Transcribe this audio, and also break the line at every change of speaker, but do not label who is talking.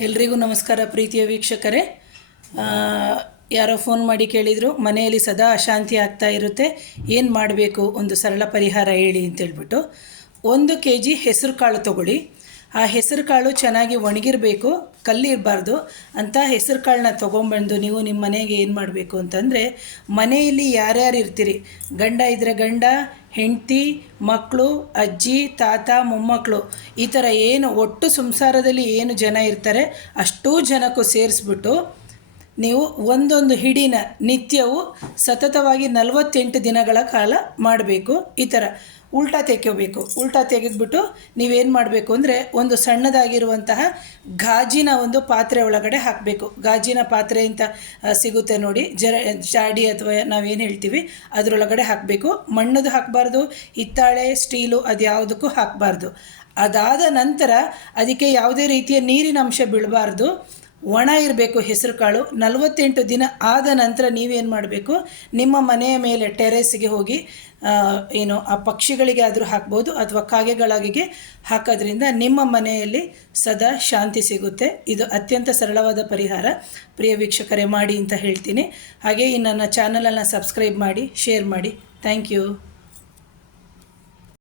ಎಲ್ರಿಗೂ ನಮಸ್ಕಾರ ಪ್ರೀತಿಯ ವೀಕ್ಷಕರೇ. ಯಾರೋ ಫೋನ್ ಮಾಡಿ ಕೇಳಿದರು, ಮನೆಯಲ್ಲಿ ಸದಾ ಅಶಾಂತಿ ಆಗ್ತಾ ಇರುತ್ತೆ, ಏನು ಮಾಡಬೇಕು? ಒಂದು ಸರಳ ಪರಿಹಾರ ಹೇಳಿ ಅಂತೇಳ್ಬಿಟ್ಟು. ಒಂದು ಕೆ ಜಿ ಹೆಸರು ಕಾಳು ತೊಗೊಳ್ಳಿ. ಆ ಹೆಸರು ಕಾಳು ಚೆನ್ನಾಗಿ ಒಣಗಿರಬೇಕು, ಕಲ್ಲಿರಬಾರ್ದು ಅಂತ ಹೆಸರು ಕಾಳನ್ನ ತೊಗೊಂಬಂದು ನೀವು ನಿಮ್ಮ ಮನೆಗೆ ಏನು ಮಾಡಬೇಕು ಅಂತಂದರೆ ಮನೆಯಲ್ಲಿ ಯಾರ್ಯಾರು ಇರ್ತೀರಿ? ಗಂಡ ಇದ್ದರೆ ಗಂಡ, ಹೆಂಡತಿ ಮಕ್ಕಳು ಅಜ್ಜಿ, ತಾತ ಮೊಮ್ಮಕ್ಕಳು ಈ ಥರ ಏನು ಒಟ್ಟು ಸಂಸಾರದಲ್ಲಿ ಏನು ಜನ ಇರ್ತಾರೆ ಅಷ್ಟೂ ಜನಕ್ಕೂ ಸೇರಿಸ್ಬಿಟ್ಟು ನೀವು ಒಂದೊಂದು ಹಿಡಿನ ನಿತ್ಯವೂ ಸತತವಾಗಿ ನಲವತ್ತೆಂಟು ದಿನಗಳ ಕಾಲ ಮಾಡಬೇಕು. ಈ ಥರ ಉಲ್ಟಾ ತೆಗೆಯಬೇಕು ಉಲ್ಟಾ ತೆಗೆದ್ಬಿಟ್ಟು ನೀವೇನು ಮಾಡಬೇಕು ಅಂದರೆ ಒಂದು ಸಣ್ಣದಾಗಿರುವಂತಹ ಗಾಜಿನ ಒಂದು ಪಾತ್ರೆ ಒಳಗಡೆ ಹಾಕಬೇಕು. ಗಾಜಿನ ಪಾತ್ರೆ ಅಂತ ಸಿಗುತ್ತೆ ನೋಡಿ. ಜರ, ಜಾಡಿ ಅಥವಾ ನಾವೇನು ಹೇಳ್ತೀವಿ, ಅದರೊಳಗಡೆ ಹಾಕಬೇಕು. ಮಣ್ಣದು ಹಾಕಬಾರ್ದು, ಹಿತ್ತಾಳೆ, ಸ್ಟೀಲು ಅದು ಯಾವುದಕ್ಕೂ ಹಾಕಬಾರ್ದು. ಅದಾದ ನಂತರ ಅದಕ್ಕೆ ಯಾವುದೇ ರೀತಿಯ ನೀರಿನ ಅಂಶ ಬೀಳಬಾರ್ದು. ಒಣ ಇರಬೇಕು ಹೆಸರು ಕಾಳು. ನಲವತ್ತೆಂಟು ದಿನ ಆದ ನಂತರ ನೀವೇನು ಮಾಡಬೇಕು? ನಿಮ್ಮ ಮನೆಯ ಮೇಲೆ ಟೆರೇಸ್ಗೆ ಹೋಗಿ ಏನು, ಆ ಪಕ್ಷಿಗಳಿಗೆ ಆದರೂ ಹಾಕ್ಬೋದು ಅಥವಾ ಕಾಗೆಗಳಾಗಿಗೆ ಹಾಕೋದ್ರಿಂದ ನಿಮ್ಮ ಮನೆಯಲ್ಲಿ ಸದಾ ಶಾಂತಿ ಸಿಗುತ್ತೆ. ಇದು ಅತ್ಯಂತ ಸರಳವಾದ ಪರಿಹಾರ. ಪ್ರಿಯ ವೀಕ್ಷಕರೇ, ಮಾಡಿ ಅಂತ ಹೇಳ್ತೀನಿ. ಹಾಗೆ ಈ ನನ್ನ ಚಾನಲನ್ನು ಸಬ್ಸ್ಕ್ರೈಬ್ ಮಾಡಿ ಶೇರ್ ಮಾಡಿ. Thank you